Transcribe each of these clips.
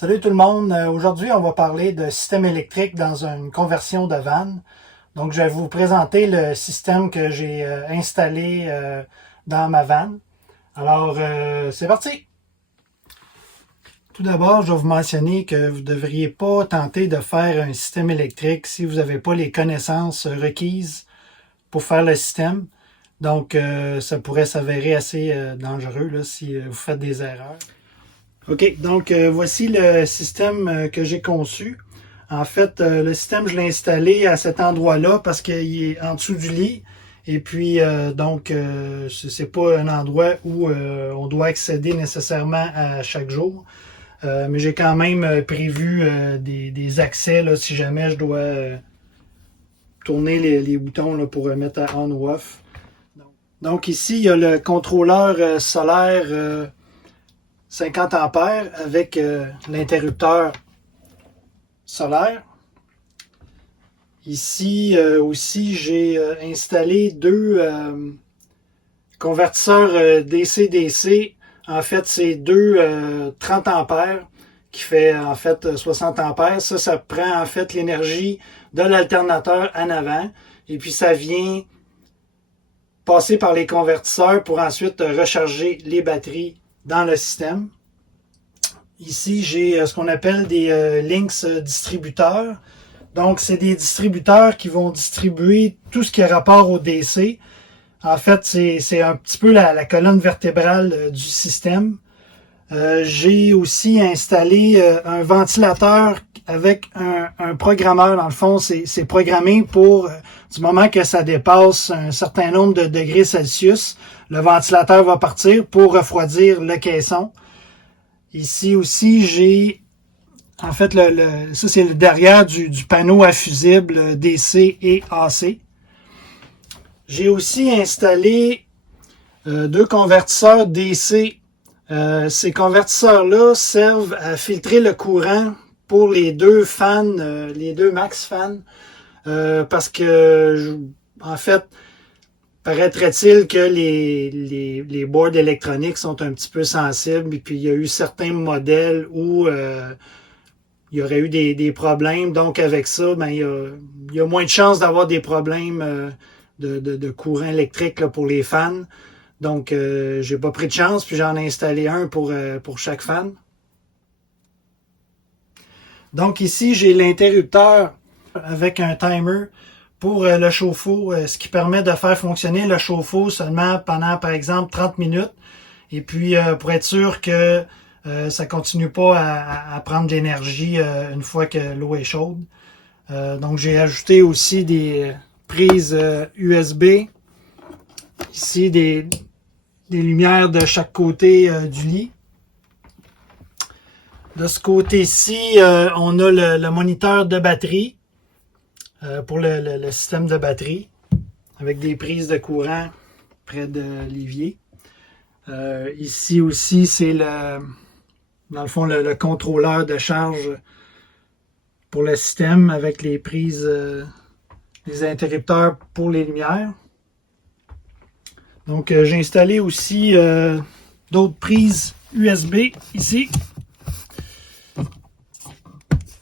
Salut tout le monde. Aujourd'hui, on va parler de système électrique dans une conversion de van. Donc, je vais vous présenter le système que j'ai installé dans ma van. Alors, c'est parti! Tout d'abord, je vais vous mentionner que vous ne devriez pas tenter de faire un système électrique si vous n'avez pas les connaissances requises pour faire le système. Donc, ça pourrait s'avérer assez dangereux là, si vous faites des erreurs. OK, donc voici le système que j'ai conçu. En fait, le système, je l'ai installé à cet endroit-là parce qu'il est en dessous du lit. Et puis, c'est pas un endroit où on doit accéder nécessairement à chaque jour. Mais j'ai quand même prévu des accès là, si jamais je dois tourner les boutons là, pour mettre à on ou off. Donc ici, il y a le contrôleur solaire 50 ampères avec l'interrupteur solaire. Ici aussi, j'ai installé deux convertisseurs DC-DC. En fait, c'est deux 30 ampères qui fait en fait 60 ampères. Ça prend en fait l'énergie de l'alternateur en avant. Et puis ça vient passer par les convertisseurs pour ensuite recharger les batteries dans le système. Ici, j'ai ce qu'on appelle des Lynx distributeurs. Donc, c'est des distributeurs qui vont distribuer tout ce qui a rapport au DC. En fait, c'est un petit peu la colonne vertébrale du système. J'ai aussi installé un ventilateur avec un programmeur. Dans le fond, c'est programmé pour, du moment que ça dépasse un certain nombre de degrés Celsius, le ventilateur va partir pour refroidir le caisson. Ici aussi, j'ai, en fait, ça c'est le derrière du panneau à fusible DC et AC. J'ai aussi installé deux convertisseurs DC. Ces convertisseurs-là servent à filtrer le courant pour les deux fans, les deux max fans, parce que, en fait, paraîtrait-il que les boards électroniques sont un petit peu sensibles et puis il y a eu certains modèles où il y aurait eu des problèmes. Donc avec ça, ben, il y a moins de chances d'avoir des problèmes de courant électrique là, pour les fans. Donc j'ai pas pris de chance puis j'en ai installé un pour chaque fan. Donc ici, j'ai l'interrupteur avec un timer pour le chauffe-eau, ce qui permet de faire fonctionner le chauffe-eau seulement pendant, par exemple, 30 minutes. Et puis, pour être sûr que ça continue pas à prendre de l'énergie une fois que l'eau est chaude. Donc, j'ai ajouté aussi des prises USB. Ici, des lumières de chaque côté du lit. De ce côté-ci, on a le moniteur de batterie. Pour le système de batterie avec des prises de courant près de l'évier. Ici aussi, c'est dans le fond le contrôleur de charge pour le système avec les prises, les interrupteurs pour les lumières. Donc, j'ai installé aussi d'autres prises USB ici.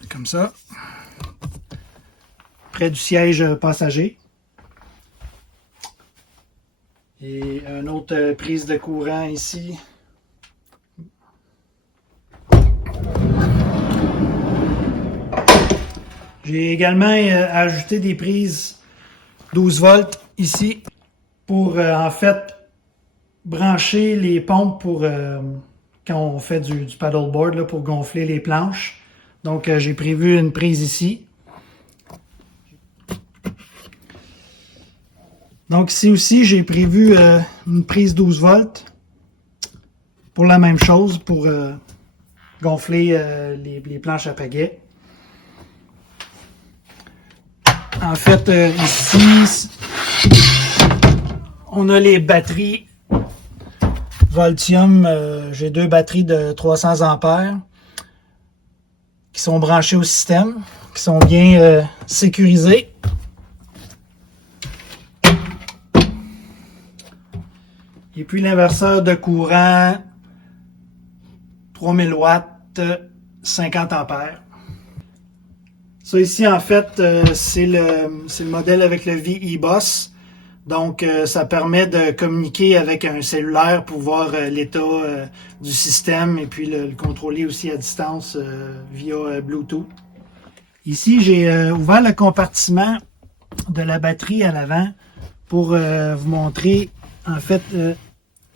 Comme ça. Près du siège passager. Et une autre prise de courant ici. J'ai également ajouté des prises 12 volts ici pour en fait brancher les pompes pour quand on fait du paddleboard là, pour gonfler les planches. Donc j'ai prévu une prise ici. Donc ici aussi, j'ai prévu une prise 12 volts pour la même chose, pour gonfler les planches à pagaie. En fait, ici, on a les batteries Voltium. J'ai deux batteries de 300 ampères qui sont branchées au système, qui sont bien sécurisées. Et puis l'inverseur de courant 3000 watts 50 ampères. Ça ici, en fait, c'est le modèle avec le V-eBus. Donc, ça permet de communiquer avec un cellulaire pour voir l'état du système et puis le contrôler aussi à distance via Bluetooth. Ici, j'ai ouvert le compartiment de la batterie à l'avant pour vous montrer. En fait,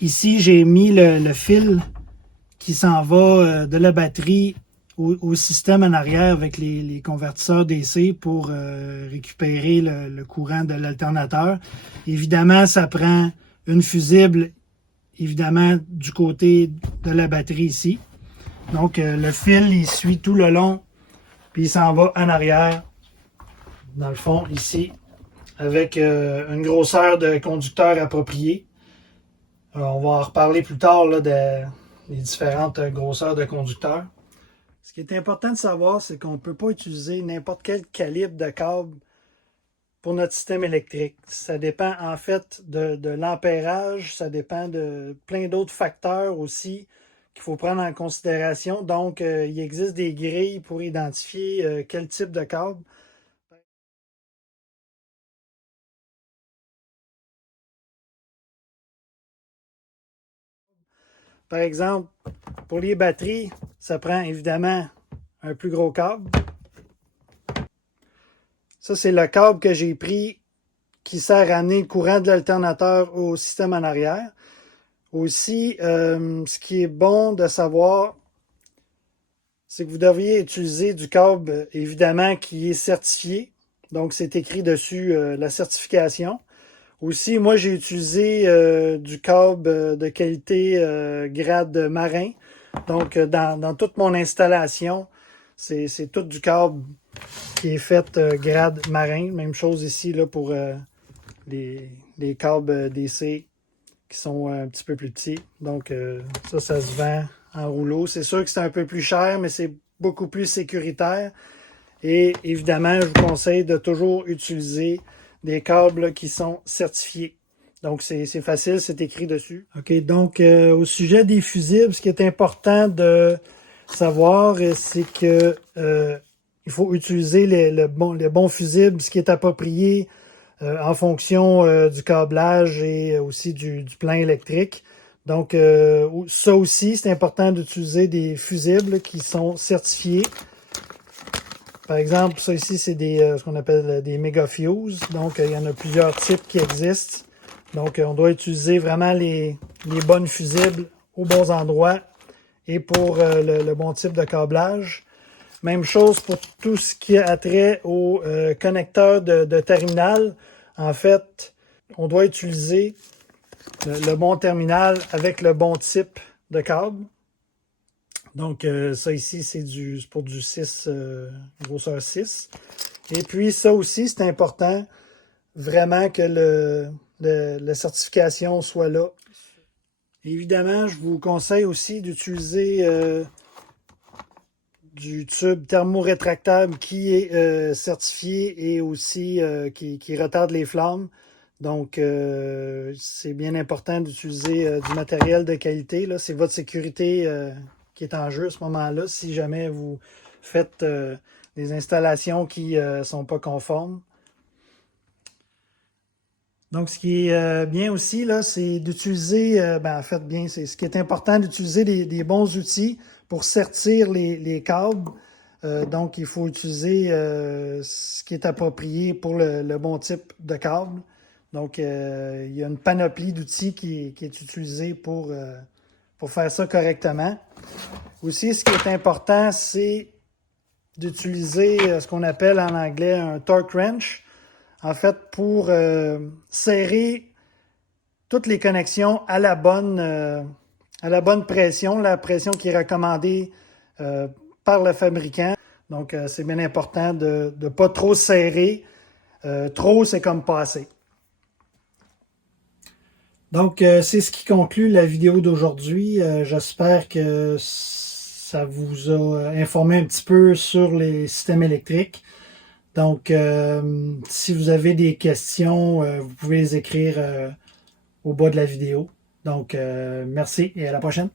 ici, j'ai mis le fil qui s'en va de la batterie au système en arrière avec les convertisseurs DC pour récupérer le courant de l'alternateur. Évidemment, ça prend une fusible, évidemment, du côté de la batterie ici. Donc, le fil, il suit tout le long, puis il s'en va en arrière, dans le fond, ici, avec une grosseur de conducteur appropriée. On va en reparler plus tard là, des différentes grosseurs de conducteurs. Ce qui est important de savoir, c'est qu'on ne peut pas utiliser n'importe quel calibre de câble pour notre système électrique. Ça dépend en fait de l'ampérage, ça dépend de plein d'autres facteurs aussi qu'il faut prendre en considération. Donc, il existe des grilles pour identifier quel type de câble. Par exemple, pour les batteries, ça prend évidemment un plus gros câble. Ça, c'est le câble que j'ai pris qui sert à amener le courant de l'alternateur au système en arrière. Aussi, ce qui est bon de savoir, c'est que vous devriez utiliser du câble, évidemment, qui est certifié. Donc, c'est écrit dessus la certification. Aussi, moi, j'ai utilisé du câble de qualité grade marin. Donc, dans toute mon installation, c'est tout du câble qui est fait grade marin. Même chose ici là, pour les câbles DC qui sont un petit peu plus petits. Donc, ça se vend en rouleau. C'est sûr que c'est un peu plus cher, mais c'est beaucoup plus sécuritaire. Et évidemment, je vous conseille de toujours utiliser des câbles qui sont certifiés. Donc, c'est facile, c'est écrit dessus. OK, donc, au sujet des fusibles, ce qui est important de savoir, c'est que il faut utiliser le bon fusible, ce qui est approprié en fonction du câblage et aussi du plein électrique. Donc, ça aussi, c'est important d'utiliser des fusibles qui sont certifiés. Par exemple, ça ici, c'est ce qu'on appelle des méga-fuses. Donc, il y en a plusieurs types qui existent. Donc, on doit utiliser vraiment les bonnes fusibles aux bons endroits et pour le bon type de câblage. Même chose pour tout ce qui a trait au connecteur de terminal. En fait, on doit utiliser le bon terminal avec le bon type de câble. Donc, ça ici, c'est pour du 6, grosseur 6. Et puis, ça aussi, c'est important vraiment que la certification soit là. Évidemment, je vous conseille aussi d'utiliser du tube thermorétractable qui est certifié et aussi qui retarde les flammes. Donc, c'est bien important d'utiliser du matériel de qualité. C'est votre sécurité qui est en jeu à ce moment-là, si jamais vous faites des installations qui ne sont pas conformes. Donc, ce qui est bien aussi, là, c'est d'utiliser, en fait, bien, c'est ce qui est important d'utiliser des bons outils pour sertir les câbles. Donc, il faut utiliser ce qui est approprié pour le bon type de câble. Donc, il y a une panoplie d'outils qui est utilisée pour faire ça correctement. Aussi, ce qui est important, c'est d'utiliser ce qu'on appelle en anglais un torque wrench. En fait, pour serrer toutes les connexions à la bonne pression, la pression qui est recommandée par le fabricant. Donc, c'est bien important de ne pas trop serrer. Trop, c'est comme pas assez. Donc, c'est ce qui conclut la vidéo d'aujourd'hui. J'espère que ça vous a informé un petit peu sur les systèmes électriques. Donc, si vous avez des questions, vous pouvez les écrire au bas de la vidéo. Donc, merci et à la prochaine.